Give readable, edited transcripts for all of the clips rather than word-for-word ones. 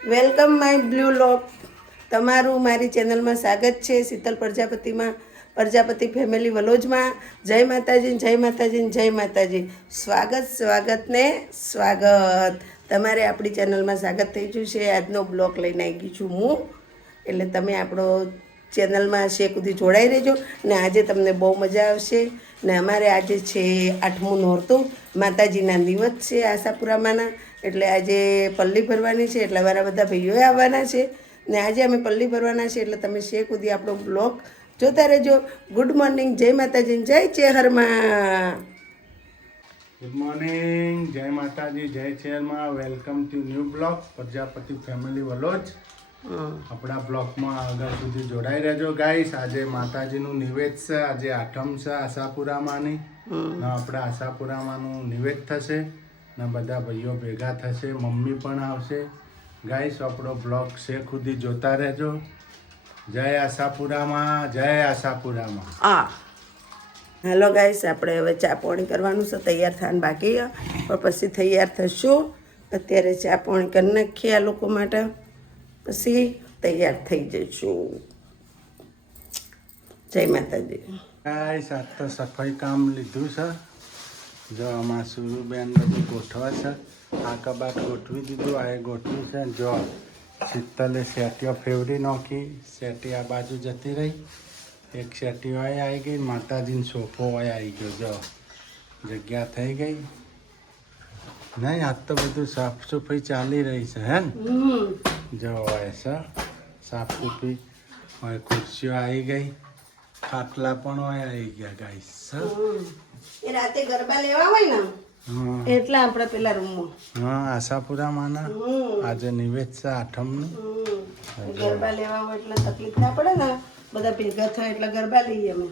Welcome my Blue Lock. તમારું મારી ચેનલમાં સ્વાગત છે. શીતલ પ્રજાપતિ ફેમિલી વલોજમાં. જય માતાજી, જય માતાજી, જય માતાજી. સ્વાગત ને સ્વાગત. તમારે આપણી ચેનલમાં સ્વાગત થઈ ગયું છે. આજનો બ્લોગ લઈને આવી છું હું, એટલે તમે આપણો ચેનલમાં શેક સુધી જોડાઈ રહેજો. ને આજે તમને બહુ મજા આવશે. ને અમારે આજે છે 8મું નોરતું, માતાજીના દિવસ છે આશાપુરામાંના. એટલે આજે પલ્લી ભરવાની છે, એટલે અમારા બધા ભાઈઓએ આવવાના છે. ને આજે અમે પલ્લી ભરવાના છે, એટલે તમે શેક સુધી આપણો બ્લોગ જોતા રહેજો. ગુડ મોર્નિંગ, જય માતાજી, જય ચેહરમાં. ગુડ મોર્નિંગ, જય માતાજી, જય ચેરમાં. Welcome to new blog Prajapati family vlog. આપણા બ્લોગમાં આગળ સુધી જોડાઈ રહેજો ગાઈસ. આજે માતાજીનું નિવેદ છે, આજે આઠમ છે આશાપુરામાંની. આપણા આશાપુરામાંનું નિવેદ થશે ને બધા ભાઈઓ ભેગા થશે, મમ્મી પણ આવશે. ગાઈસ આપણો બ્લોગ શેખ સુધી જોતા રહેજો. જય આશાપુરામાં, જય આશાપુરામાં. હેલો ગાઈસ, આપણે હવે ચા પાણી કરવાનું છે. તૈયાર થવાનું બાકી પણ પછી તૈયાર થશું. અત્યારે ચા પાણી કરી નાખીએ આ લોકો માટે, પછી તૈયાર થઈ જઈશું. જય માતાજી. ગાઈસ આજ તો સફાઈ કામ લીધું છે. જો આમાં સુરુબેન બધું ગોઠવા છે. આ કબાટ ગોઠવી દીધું, આ એ ગોઠવી છે. જો શીતલે શેટીઓ ફેવરી નાખી, શેટી આ બાજુ જતી રહી. એક શેટી હોય આવી ગઈ, માતાજીનો સોફો હોય આવી ગયો. જો જગ્યા થઈ ગઈ નહીં. આજ તો બધું સાફ સફાઈ ચાલી રહી છે હે ને. જો હોય છે સાફ સફાઈ હોય, ખુરશીઓ આવી ગઈ, ખાટલા પણ હોય આવી ગયા ગાઈસ. એ રાતે ગરબા લેવા હોય ને એટલે આપણે પેલા રૂમમાં. હા, આશાપુરામાંના આજે નિવેદ છે આઠમનું. ગરબા લેવા હોય એટલે તકલીફ ના પડે ને, બધા ભેગા થાય એટલે ગરબા લઈએ અમે.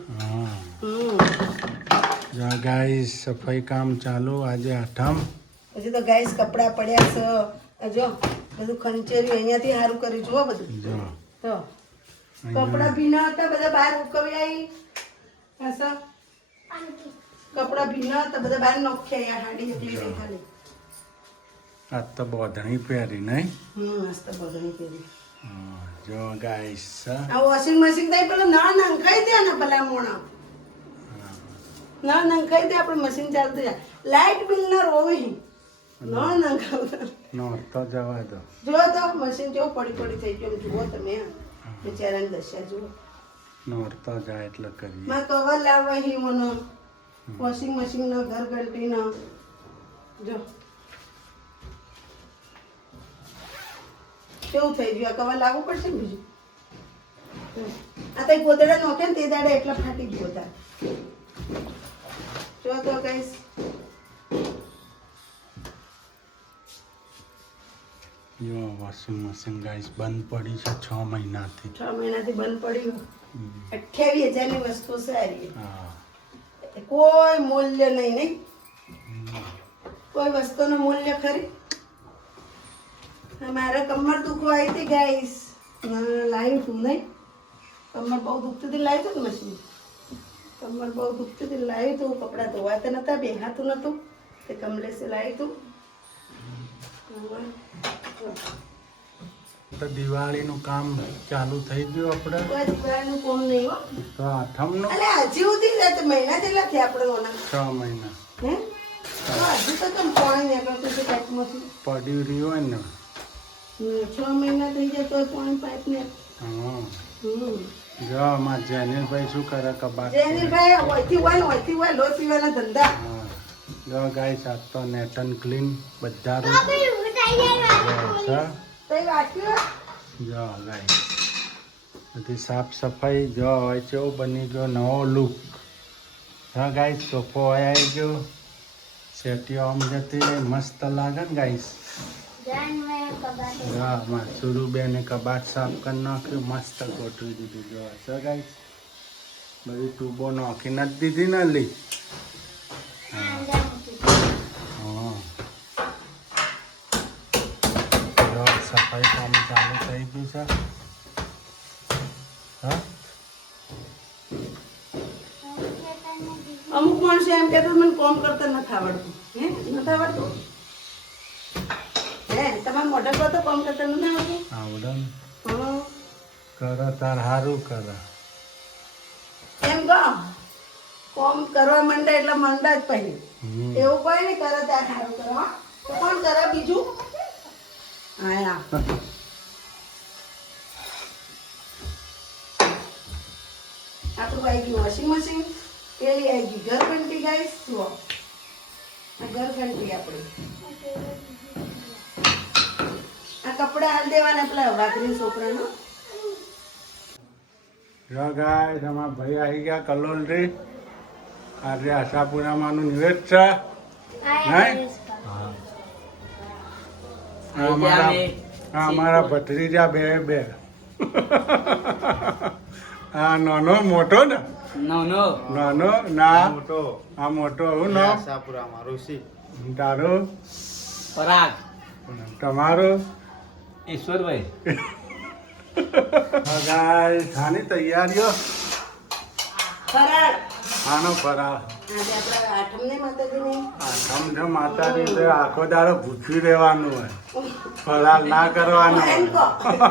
જો ગાઈસ સફાઈ કામ ચાલુ. આજે આઠમ. પછી તો ગાઈસ કપડા પડ્યા છે. જો બધું ખંચેરી અહીંયાથી સારું કર્યું. જુઓ બધું. જો તો કપડા ભીના હતા, બધા બહાર ઉકવી આવી. કપડા ભીના હતા, બધા બહાર નોખ્યા. હાડી એકલી રહી ખાલી. આજ તો બોધણી પહેરી નહીં. મસ્ત બગડી પહેરી. જો ગાઈસ આ વોશિંગ મશીન થાય પેલો નળ નંખાઈ દે ને ભલા મોણા. નળ નંખાઈ દે, આપણે મશીન ચાલતું જાય. લાઇટ બિલ ના રોવે. નળ નંખાવતા નોરતો જવા દો. જો તો મશીન કેવું પડી થઈ ગયું. જુઓ તમે બિચારાની દશા જુઓ. નોરતો જાય એટલે કરીએ. માં કવર લાવવા હી મને વોશિંગ મશીન નો ઘર ઘંટી નો. જો કેવું થઈ ગયું. આ કવર લાવવું પડશે ને બીજું. આ તો ગોદડા નોખે ને તે દાડે એટલા ફાટી ગયો હતા. જો તો કઈશ જો વોશિંગ મશીન ગાઈસ બંધ પડી છે 6 મહિનાથી. 6 મહિનાથી બંધ પડ્યું. 28,000 ની વસ્તુ સારી. કોઈ મૂલ્ય નહીં. કોઈ વસ્તુનું મૂલ્ય ખરી. મારે કમર દુખવાઈ હતી ગાઈસ, લાવ્યું હતું નહીં. કમર બહુ દુખતી હતી, લાવ્યું હતું ને મશીન. કમર બહુ દુખતી હતી, લાવ્યું હતું. કપડાં ધોવાતા નતા, બેહાતું નતું, તે કમલેશે લાવ્યું હતું. તો દિવાળીનું કામ ચાલુ થઈ ગયું આપણે. કોઈ દિવાળીનું કોમ નહીં હો. તો આઠમનું અલે હજી સુધી મહિના જેટલા થયા આપણે ઓના. 6 મહિના હે હજી તો કેમ પાણી નીકળતું છે પાઇપમાંથી. પડ્યું રહ્યું હોય ને. 6 મહિના થઈ જાય તો પાણી પાઇપ ને. જો અમાર જેનિલભાઈ શું કરે કબાટ. જેનિલભાઈ હોયથી હોય લોહી પીવાના ધંધા. જો ગાઈસ આજ તો નેટ એન્ડ ક્લીન બધા જો ગાઈસ બધી સાફ સફાઈ. જો હોય કેવું બની ગયો નવો લુક. હા ગાઈસ સોફો હોય આવી ગયો, સેટીઓ આમ જતી રહી, મસ્ત લાગે ને ગાઈસ. હા, સુરુબેને કબાટ સાફ કરી નાખ્યું, મસ્ત ગોઠવી દીધું. જો છે ગાઈસ બધી ટ્યુબો નાખી નથી દીધી ને લી. સફાઈ કામ ચાલુ થઈ ગયું છે. હા, અમુક માણસો એમ કહેતા મને કોમ કરતા નથી આવડતું. હે નથી આવડતું? હે તમારે મોઢા પર તો કામ કરતા નથી આવતું. આવડે ને. હા. કરે તાર સારું કરે. એમ કહો કોમ કરવા માંડે એટલે માંડા જ પહેલી. એવું કોઈ નહીં કરે ત્યાં સારું કરો હો. તો કોણ કરે બીજું? આયા આ તો આવી ગયું વોશિંગ મશીન, પેલી આવી ગઈ ઘરઘંટી ગાઈસ. જુઓ આ ઘરઘંટી આપણી. આ કપડા હાલ દેવાના પેલા વાઘરી છોકરાનો. જો ગાય તમારા ભાઈ આવી ગયા કલોલથી. આજે આશાપુરામાંનું નિવેદ છે નહીં? અમારા ભત્રીજા બે આ નાનો મોટો ને નાનો ના આ મોટો હું નામ તારું પરાગ તમારું ઈશ્વરભાઈ ગાય ખાની તૈયારીઓ ફરાળ આનો ફરાળ આજે આપણા આઠમને માતાજીની આઠમ છે માતાજી તો આખો દાડો ભૂખી રહેવાનું હોય ફરાળ ના કરવાનું એમ કહો. હોય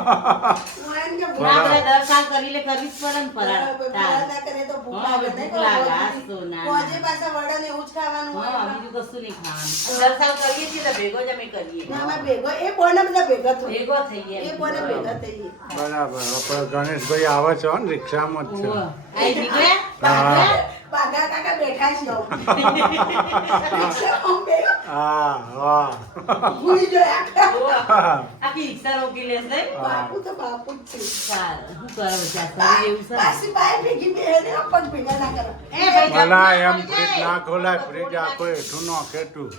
હું એમ કે ના, આપણે 10 સાલ કરી લે કરવી જ પડે ને ફરાળ. ફરાળ ના કરે તો ભૂખ હા, લાગે ભૂખ નહીં? લાગે, આ તો ના. કોજે પાછા વડા ને એવું જ ખાવાનું હોય. હા, બીજું કશું નહીં ખાવાનું. 10 સાલ કરીએ છીએ તો ભેગો જ અમે કરીએ. ના, આમાં ભેગો એ બોને બધા ભેગા થયો. ભેગો થઈએ. એ બોને ભેગા થઈએ. બરાબર આપણે ગણેશભાઈ આવે છે હો ને રિક્ષામાં જ છે ઓહો. આઈ નીકળ્યા? પાઘા પાઘા કાકા બેઠા છે આમ. રિક્ષામાં બેઠો. હા હા ભૂલી જોયા. ઓહો. આખી રિક્ષા રોકી લેશે. બાપુ તો બાપુ જ છે. સારું. શું કરો છો? શરીર એવું છે ને? પાછી બાય ભેગી બેહે પગ ભેગા ના કરો. એ ભાઈ, ભલા એમ ફ્રીજ ના ખોલાય ફ્રીજ આખો હેઠું નાખે તું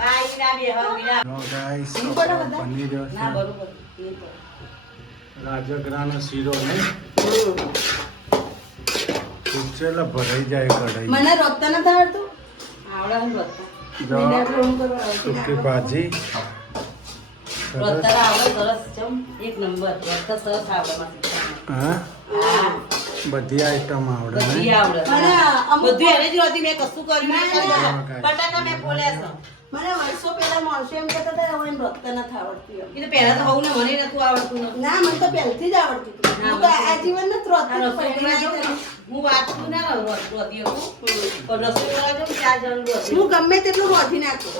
બાઈ ના બેહો, વિના. જો ગાઈસ બની રહ્યો ના, છે બરોબર. એ તો. રાજગરાનો શીરો નહીં એટલે ભરાઈ જાય કઢાઈ મને રોકતા નથી આવડતું. આવડે ને રોતા. જો મને રોમ કરવા આવડતું સૂકી નથી. ભાજી રોતા આવડે સરસ ચમ. એક નંબર. રોતા સરસ આવડે મારી દીકરાને. હા હા. બધી આઈટમ આવડે બધી ને આવડે. મને અમુક- બધું એને જ રોતી. મેં કશું કર્યું નહીં. ના, બટાકા મેં ફોલ્યા છે. મને વર્ષો પહેલા માણસો એમ કહેતા હતા હવે એને રોકતા નથી આવડતું એમ. એ તો પહેલા તો બહુ ને મને નતું આવડતું ને. ના મને તો પહેલથી જ આવડતું હતું. ના, હું તો આ જીવન નથી આ રોકતી. રસોઈ કરવા જાઉં ને, હું વાંચતું ના રોતી હતું. પણ રસોઈ કરવા જાઉં ને 4 જણ રોતી. હું ગમે તેટલું રોધી નાખું.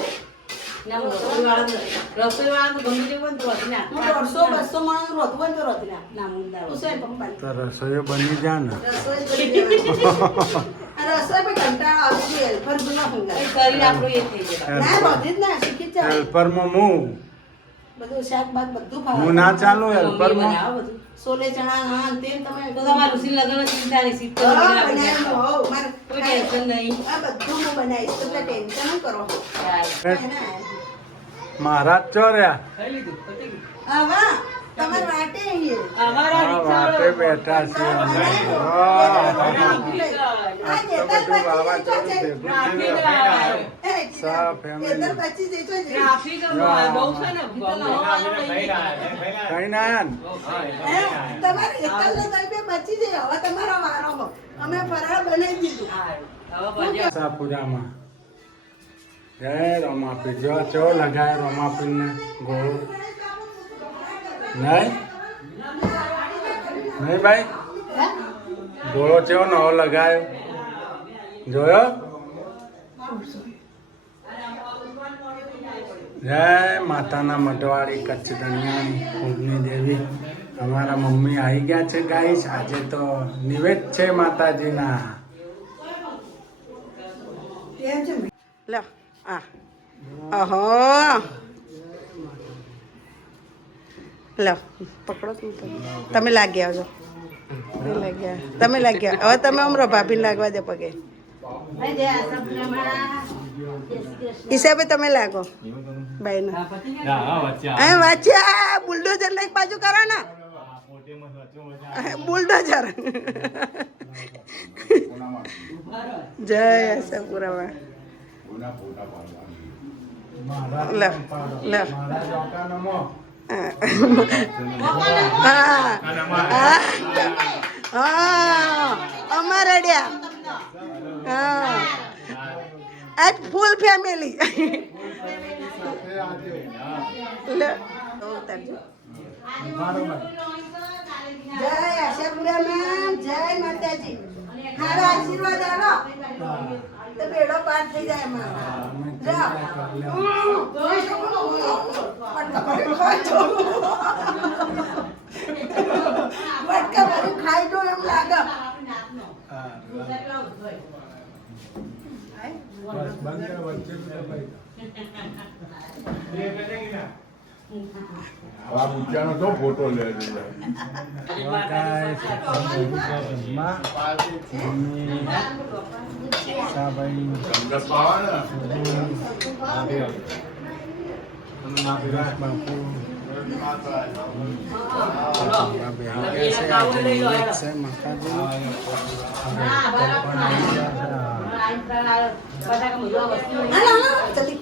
ના, હું રસોઈવાળા તો ગમે તેવું હોય ને રોતી નાખું. હું 150-200 માણસ રોધવું હોય ને તો રોધી નાખું. ના, હું ના તું રોતી. છે ને પપ્પા? તો રસોઈઓ બની જાય ને રસોઈ કરી દેવાની. આ રસોઈ પર કંટાળો આવે છે. હેલ્પર ગુનો એ હંગાય. શરીર આપણું એ થઈ જાય. ના રોધી જ ના શીખી જ જાવ. હેલ્પરમાં હું બધું શાક બાક બધું હું ખાવાનું. ના ચાલુ મમ્મી હેલ્પરમાં બનાવે બધું. સોલે ચણા હા તે તમે તો તમારે ઋષિ લગ્ન ચિંતા નહીં. સીધો હા, લગ્ન આપી બનાવ્યું. દેજો. હોવ, મારે કોઈ ટેન્શન નહીં. આ બધું હું બનાવીશ તો એટલે ટેન્શન ન કરો. ચાલ. એના મહારાજ ચો રહ્યા ખાઈ લીધું. પતી ગયું. આવા તમાર વાટે અહીં. અમારા આ વાટે બેઠા છીએ અમે. આ જેતર બધું વાવાઝોડું બચી ભેગું ટ્રાફિક થયું. આવે. સા family. જેતર બચી જઈ તો જઈ. ટ્રાફિક બહુ છે ને. કઈ ના આયા ને? તમારે એકલનો તરફે બચી જાય હવે તમારો વારો હો. અમે ફરાળ બનાવી દીધું. હવે પછી સાપુરામાં જય રમાપી જો ચો લગાય રમાપીને ગોળ નહીં નહીં ભાઈ હે? ગોળો ચેવો નવો લગાયો જોયો જય માતાના મઢવાળી કચ્છ દણિયાની કુંભની દેવી અમારા મમ્મી આવી ગયા છે ગાઈસ આજે તો નિવેદ છે માતાજીના કેમ છે મેં? લો આ અહો લો પકડો તું તમે લાગી આવજો તમે લાગી આવો હવે તમે અમરો ભાભીને લાગવા દે પગે હિસાબે તમે લાગો બાઈને હા વાંચ્યા બુલડોઝર ને એક બાજુ કરો ને બુલડોઝર જય આશાપુરામાં લે લે અમારડ્યા હા આજ ફૂલ ફેમિલી લે ઉતારજો. જય આશાપુરામાં, જય માતાજી. મારો આશીર્વાદ આલો તો બેડો પાર થઈ જાય અમારો. જાઓ. વટકા ભરી ખાઈ જો એમ લાગે. બસ બંધ વચ્ચે આ ઊંચાનો તો ફોટો લે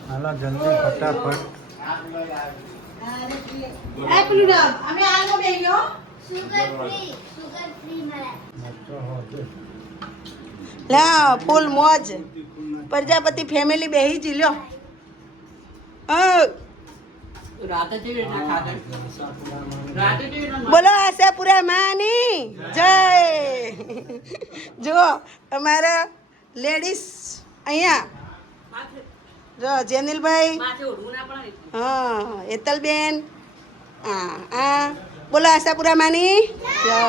હાલો જલ્દી ફટાફટ. લા ફૂલ મોજ. પ્રજાપતિ ફેમિલી બેહી જી લ્યો. બોલો આશાપુરા માની જય. જો અમારા લેડીઝ અહીંયા જો જેનિલભાઈ, હા હેતલબેન, હા બોલો આશાપુરા માની જય.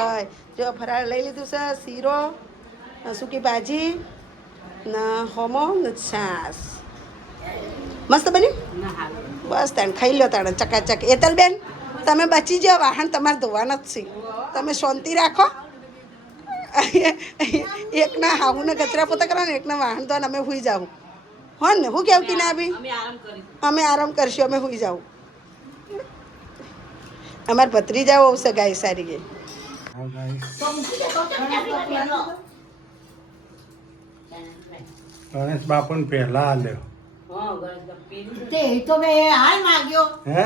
જો ફરાળ લઈ લીધું છે, શીરો, સૂકી ભાજી ને હોમો ને છાસ. મસ્ત બન્યું. બસ તાણ ખાઈ લો તાણ ચકાચક. હેતલબેન તમે બચી જાઓ, વાહન તમારે ધોવાના જ છે, તમે શાંતિ રાખો. એકના હાહુને કચરા પોતા કરો ને એકના વાહન તો અમે સુઈ જાવ હો ને. હું કેવું કે ના બી અમે આરામ કરશું, અમે સુઈ જાવ. અમારે ભત્રીજાઓ આવશે ગાય સારી ગઈ. ગણેશ બાપુને પહેલા આલ્યો. તે તો મેં હાલ માગ્યો. હે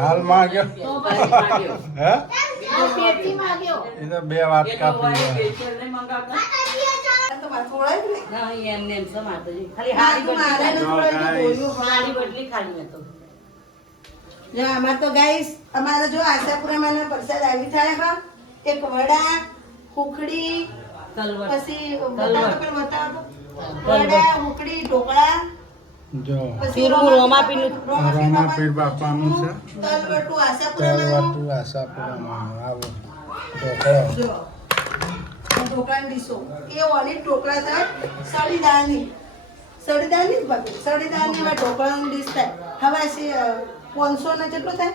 હાલ માગ્યો. હે પેટથી માગ્યો. એ તો બે વાત કાપી ગયા. અમારે તો ગાઈસ અમારે જો આશાપુરામાં પ્રસાદ આવી થાય હા. એક વડા, ખુખડી, પછી વડા, ખુખડી, ઢોકળા, જો પછી રોમાપીર બાપાનું છે. તલવટું આશાપુરામાં. તલવટું આશાપુરામાં. આવો ઢોકળો. જો ઢોકળાની ડીશો એ ઓલી ઢોકળા થાય સળીદારની. સળીદારની જ બાકી સળીદારની એવા ઢોકળાની ડીશ થાય. હવે છે 500 ને કેટલું થાય?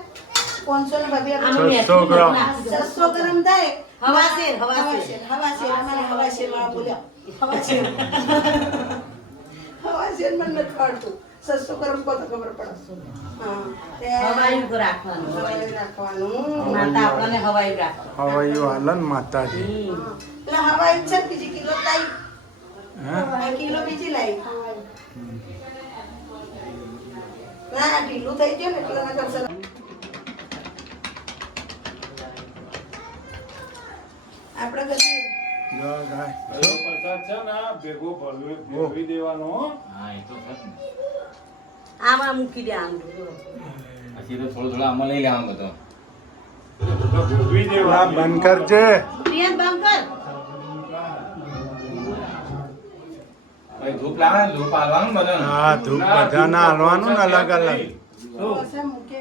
500 ને ભાભી આપણે 600 ગ્રામ. 600 ગ્રામ થાય. હવાશેર અમારે હવાશેર વાળા બોલ્યા. હવાશેર હવાશેર મને નથી ખબર. 600 ગ્રામ કોતો ખબર પડે. હા તે હવાયું રાખવાનું. હવાયું હાલન માતાજી. એટલે હવાઈ છે બીજી કિલો લાવી. હે કિલો બીજી લાવી. ના ઢીલું થઈ ગયું ને એટલે ના કરશે. આપણે કદી જો ગાય. આમાં મૂકી દે આમ પછી તો થોડું આમાં લઈ લેવાનું બધું. આ બંધ કરજે. પ્રિયંક બંકર ભાઈ ધૂપ લાવે ને ધૂપ આલવાનું બધું. હા ધૂપ બધાના હાલવાનું ને અલગ અલગ. ઓછા મૂકે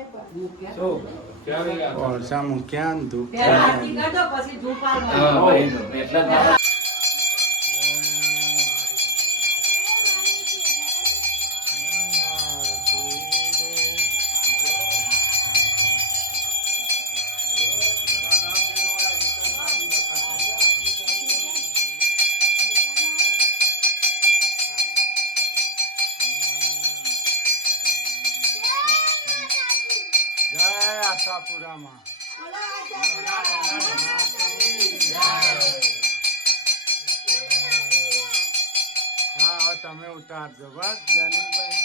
ઓરસા મૂક્યા ને ધૂપ. પહેલા આરતી કરજો પછી ધૂપ આલવાનું. હા, ભાઈ ધૂપ. એટલે જ ના- જય આશાપુરામાં. હા હવે તમે ઉતારજો બસ જાનીભાઈ.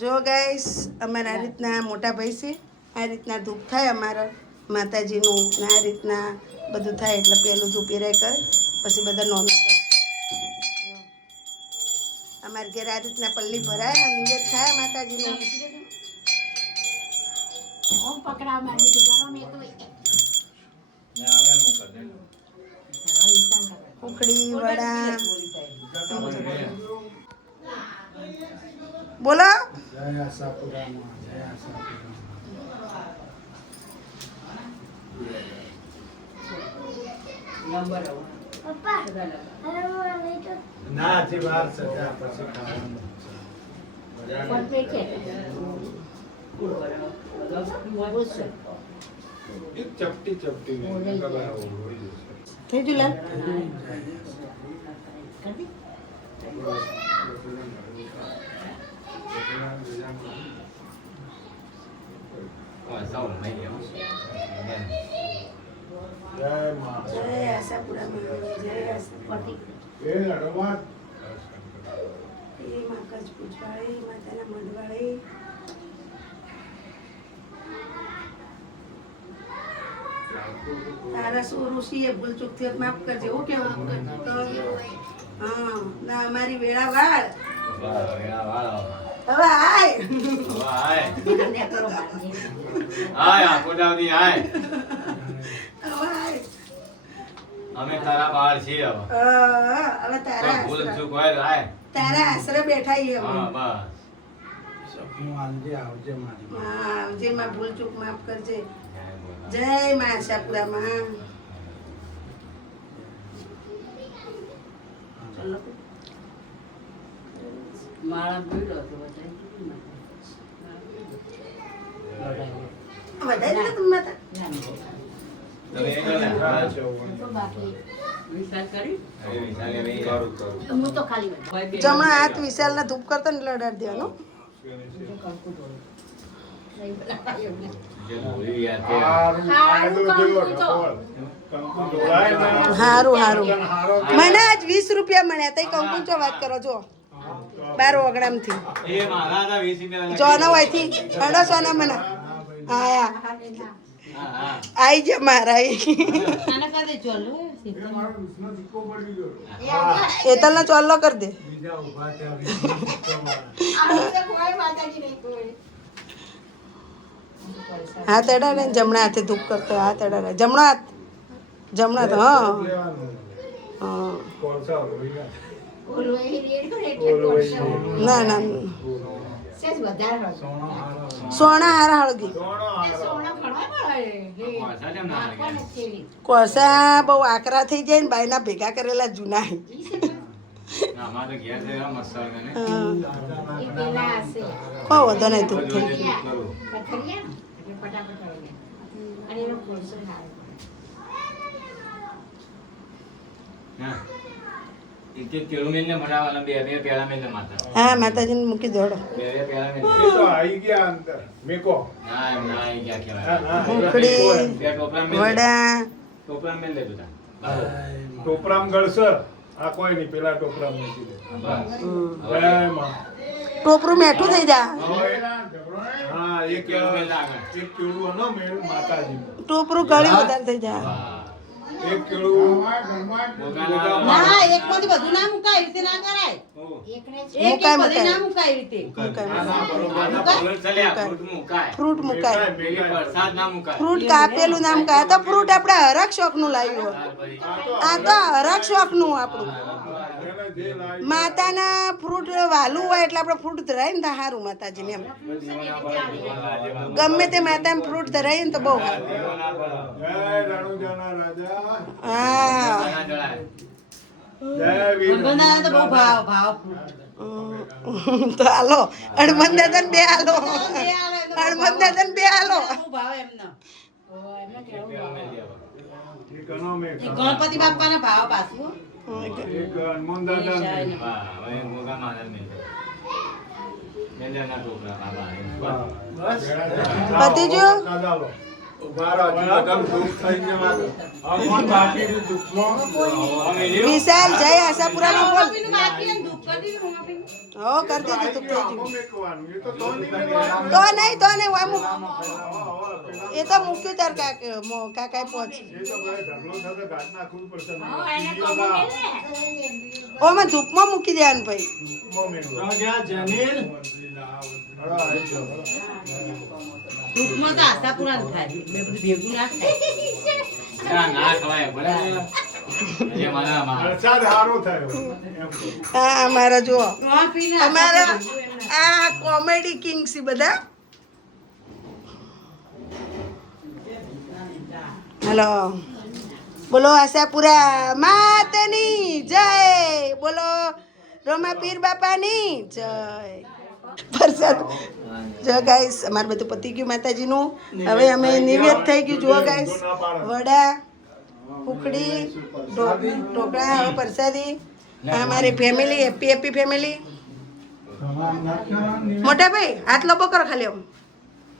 જો ગાઈસ અમારે આ રીતના મોટા ભાઈ છે. આ રીતના ધૂપ થાય અમારા માતાજીનું ને આ રીતના બધું થાય એટલે પેલું ધૂપ એરાય કરે પછી બધા નોમ કરશે. અમારે ઘેર આ રીતના પલ્લી ભરાય નિવેદ થાય માતાજીનું. ઉકડી વડા બોલો. જય આશાપુરામાં, જય આશાપુરામાં. ના હજી વાર છે ત્યાં પછી ખાવાનું એક ચપટી ચપટી થઈ ગયું લાલ. Sao mày hiểu? જય મા. જય આશાપુરામાં, જય આશાપુરા. એ લડવા એ માં કચ્છ પૂછવાળી માતાના મંડવાળી. તારા શું ઋષિએ ભૂલ ચૂક થઈ હોય તો માફ કરજે. હું કેવું તો હા ના અમારી વેળા વાળ હવે આય. Ai à, cô đâu đi ai? હવે આય. અમે તારા બહાર છીએ હવે. હવે તારા ભૂલ આશરે- ચૂક હોય તો આય. તારા આશરે બેઠા છીએ હવે. હા બસ. સપનું આંજે આવજે મારી માં. હા જે માં ભૂલ ચૂક માફ કરજે. જય માં આશાપુરામાં. ચલો મારા ભીડો હતો વધારે ને તમે માતા. તમે એ ગયો ને? વિચાર કરી હવે વિશાલે ભાઈ કરું. હું તો ખાલી જમણા હાથ વિશાલ ને ધૂપ કરતો ને એટલે અડાડી દેવાનો. જે ભૂલી ગયા તે. હારું ફાયદો જેવો ઢોળ. કંકુ ઢોળાય ને. હારું હારું. હારો મને આજ 20 રૂપિયા મળ્યા તઈ કંકુ ચો વાત કરો છો 12 ઓગણામથી એ મારા હતા 20 રૂપિયા. જોનો હોયથી હડો સોના મને આયા હા હા. આઈ જ મારા આના કાદે ચાલો એતલનો ચોલ્લો કરી દે. બીજા ઉભા ત્યાં હાથ અડાડે ને જમણા હાથે ધૂપ કરતો હાથ અડાડે જમણો હાથ હા લેવાનું હા કોલસા હોય ના ના સોનો હારો સોના હારા હળગી પાછા કેમ ના લાગ્યા? કોસા બહુ આકરા થઈ જાય ને બાયના ભેગા કરેલા જૂના ના, અમારે તો ઘેર છે એવા મસ્ત વાગે ને. કોઈ વધો નહીં ધૂપ થઈ જોજે ગયું. ધૂપ કરું. હા. એક એક કેળું મેલને ભરાવાના, બે બે પેલા મેલને માતા. હા માતાજીને મૂકી દોડો. બે બે પેલા મેલને. એ તો આવી ગયા અંદર મેકો. ના, એમ ના, એ ક્યાં કહેવાય. હા, હા. ઉકડી બે ટોપલા મેલ દે. વડા ટોપલા મેલ દે બધા. ટોપરામ ગળશે આ કોઈ નહીં પેલા ટોપરામ મૂકી દે. બસ. જય માં. ટોપરું મેઠું થઈ જા. હા એક કેળું મેલ આગળ. એક કેળું હનો મેળ માતાજી ટોપરું ગળી વધારે થઈ જા. વાહ. એક કેળું મોગાના- ના એક માંથી બધું ના મુકાય એવી રીતે ના કરાય ઓહ. એક મુકાય, બધે મુકાય. ના મુકાય એવી રીતે ના, ના, બરોબર. આ બોલર ચાલ્યા, ફ્રૂટ મુકાય. ફ્રૂટ મુકાય. પેલી વરસાદ ના મુકાય. ફ્રૂટ કાપેલું નામ કાય તો ફ્રૂટ આપણે હરક શોખનું લાવ્યું ત્યાર પછી આ તો હરક શોખનું આપણું એને જે લાવી માતાના ફ્રૂટ વાલું હોય એટલે આપણે ફ્રૂટ ધરાય ને તો સારું માતાજીને એમ દીવાના પર દીવાના ગમે તે માતાને ફ્રૂટ ધરાય ને તો બહુ સારું. દીવાના પર જય રણુજાના રાજા હા ના જળાય. જય વીર બંધાના તો બહુ ભાવ ભાવ તો હાલો હનુમાન દાદાને બે હાલો હનુમાન દાદાને બે હાલો બહુ ભાવ એમનો પેલા મેલ દે હવે. એ ઘણો મેં એ ગણપતિ બાપાના ભાવ પાછું એક હનુમાન દાદા વાહ, હવે મોગા મારા મેલ દે. મેલ દે ના ટોપલા, બાબા. પતી ગયું? દાદાલો ઉભા રહો, હજી બધાનું દુઃખ થઈને જવાનું. હવે કોણ બાકી રહ્યું દુઃખમાં? વિશાલ જય આશાપુરામાં બોલ હો કરી દીધું તું આમાં મેકવાનું. એ તો તો નહીં મેકવાનું. તો નહીં અમુક એ તો મૂક્યું તાર કાકાએ પહોંચી એ તો ભાઈ ઢગલો થતો ઘાટ નાખવું પડશે. ઓમાં ધૂપમાં મૂકી દેવાનું ભાઈ દુઃખમાં મેકવાનું. હળો, આવી જાઓ, હળો. દુઃખમાં તો આશાપુરા જ થાય બે બધું ભેગું ના થાય ના ખવાય બરાબર એ મારા વરસાદ સારો થયો એમ. હા અમારા જુઓ રોહ પીને અમારા આ કોમેડી કિંગ છે બધા હલો બોલો આશાપુરા માતની જય બોલો રોમાપીર બાપાની જય પ્રસાદ જો ગાઈસ અમારે બધું પતી ગયું માતાજીનું હવે અમે નિવેદ થઈ ગયું જુઓ ગાઈસ વડા ઉકડી ઢોકળા હવે પ્રસાદી આ અમારી ફેમિલી હેપી ફેમિલી મોટા ભાઈ હાથ લોબો કરો ખાલી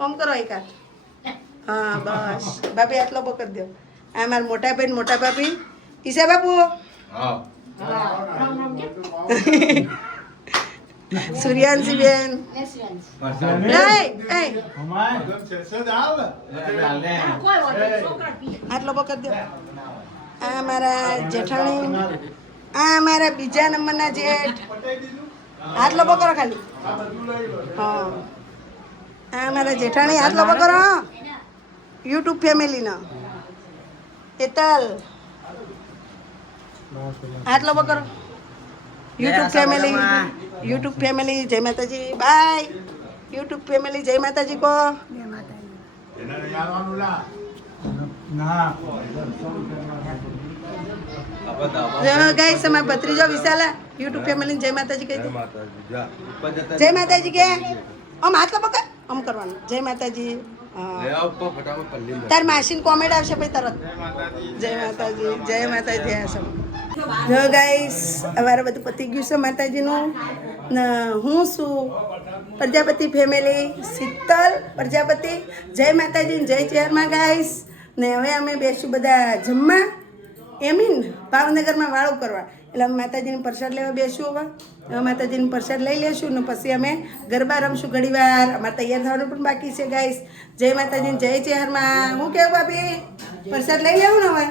ઓમ કરો એક હાથ હા બસ ભાભી હાથ લોબો કરી દો આ અમારા મોટા ભાઈ ને મોટા ભાભી ઈશા બાપુ હા સૂર્યાંશી બેન હાથ લોબો કરી દો આ અમારા જેઠાણી આ અમારા બીજા નંબરના જેઠ હાથ લોબો કરો ખાલી હા આ અમારા જેઠાણી હાથ લોબો કરો યુટ્યુબ ફેમિલીનો હેતલ હાથ લોબો કરો યુટ્યુબ ફેમિલી જય માતાજી બાય યુટ્યુબ ફેમિલી જય માતાજી કો ગાઈસ અમારા ભત્રીજો વિશાલા યુટ્યુબ ફેમિલી જય માતાજી કહી દે જય માતાજી કે આમ હાથ લો પકડ આમ કરવાનું જય માતાજી તાર માસીન કોમેન્ટ આવશે ભાઈ તરત જય માતાજી આવશે જો ગાઈસ અમારે બધું પતી ગયું છે માતાજીનું ને હું છું પ્રજાપતિ ફેમિલી શીતલ પ્રજાપતિ જય માતાજી જય ચેરમાં ગાઈસ ને હવે અમે બેસું બધા જમવા એમીન ભાવનગરમાં વાળું કરવા એટલે અમે માતાજીને પ્રસાદ લેવા બેસું હવે માતાજીને પ્રસાદ લઈ લેશું ને પછી અમે ગરબા રમશું ઘડી વાર અમારે તૈયાર થવાનું પણ બાકી છે ગાઈસ જય માતાજીને જય ચેરમાં હું કેવું ભાભી પ્રસાદ લઈ લેવું ને હવે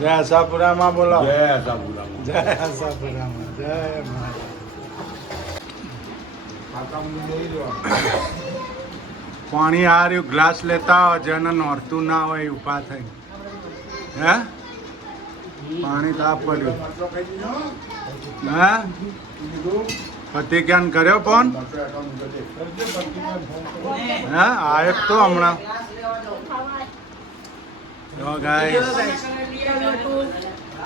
જય આશાપુરામાં બોલો જય આશાપુરામાં. જય આશાપુરામાં જય મા આકામની લઈ લો. પાણી હાર્યું ગ્લાસ લેતા હોય જેને નોરતું ના હોય એ ઊભા થઈ હે પાણી તાપ પડ્યું હે પતિ ક્યાં કર્યો ફોન હે આયો તો હમણાં જો ગાઈસ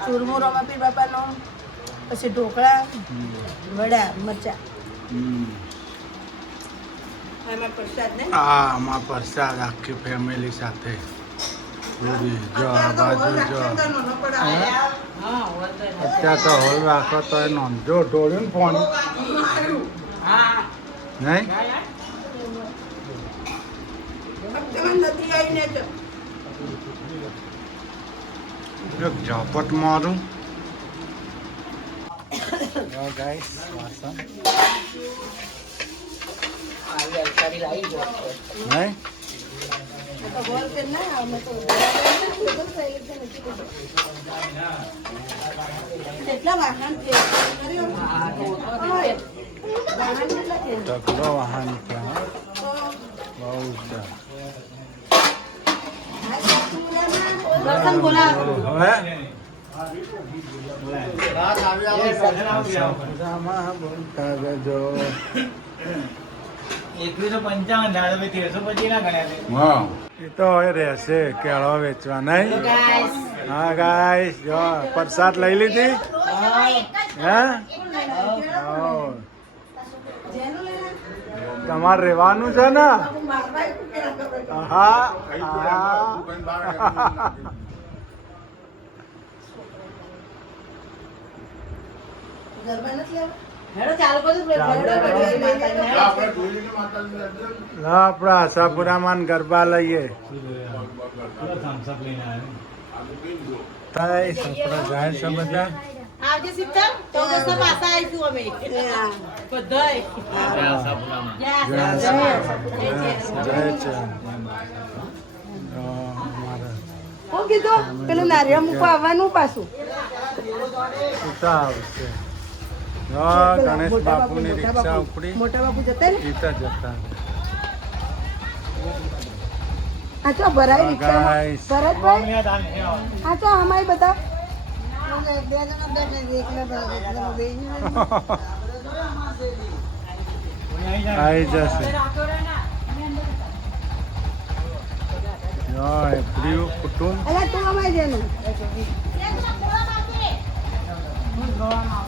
ચૂરમો રમાપીર બાપાનો પછી ઢોકળા વડા મરચા આમાં પ્રસાદ ને આમાં પ્રસાદ આખી ફેમિલી સાથે પૂરી જો આ બાજુ જો અત્યારે તો હોલ રાખો તો એ નોંધો ઢોળ્યું ને ફોન નહીં નથી આવીને તો એક ઝાપટ મારું ગાઈસ વાસણ નહીં કેટલા વાહન છે ઢગલો વાહન છે હા બહુ છે દર્શન બોલા હવે બોલતા જજો 2155 ધારો 1325 ના ગણ્યા છે હા એ તો હવે રહેશે કેળો વેચવા નહીં હા ગાઈસ જો પ્રસાદ લઈ લીધી હે તમારે રહેવાનું છે ને હા હેડો ચાલુ બધું આપણા આશાપુરામાં ગરબા લઈએ થાય છોકરા જાય છે બધા આવજે સીતલ તો પાછા આવીશું અમે બધાય જય છે હું કીધું પેલું નારિયેળ મૂકવા આવવાનું પાછું સીતા આવશે ગણેશ બાપુની રિક્ષા ઉપડી મોટા બાપુ જતા ને સીતા જતા આ ચો ભરાય રિક્ષા Guys. ભરતભાઈ આ ચો અમારી બધા આવી જશે પ્રિય કુટુંબ અલા તું અમારી જેનું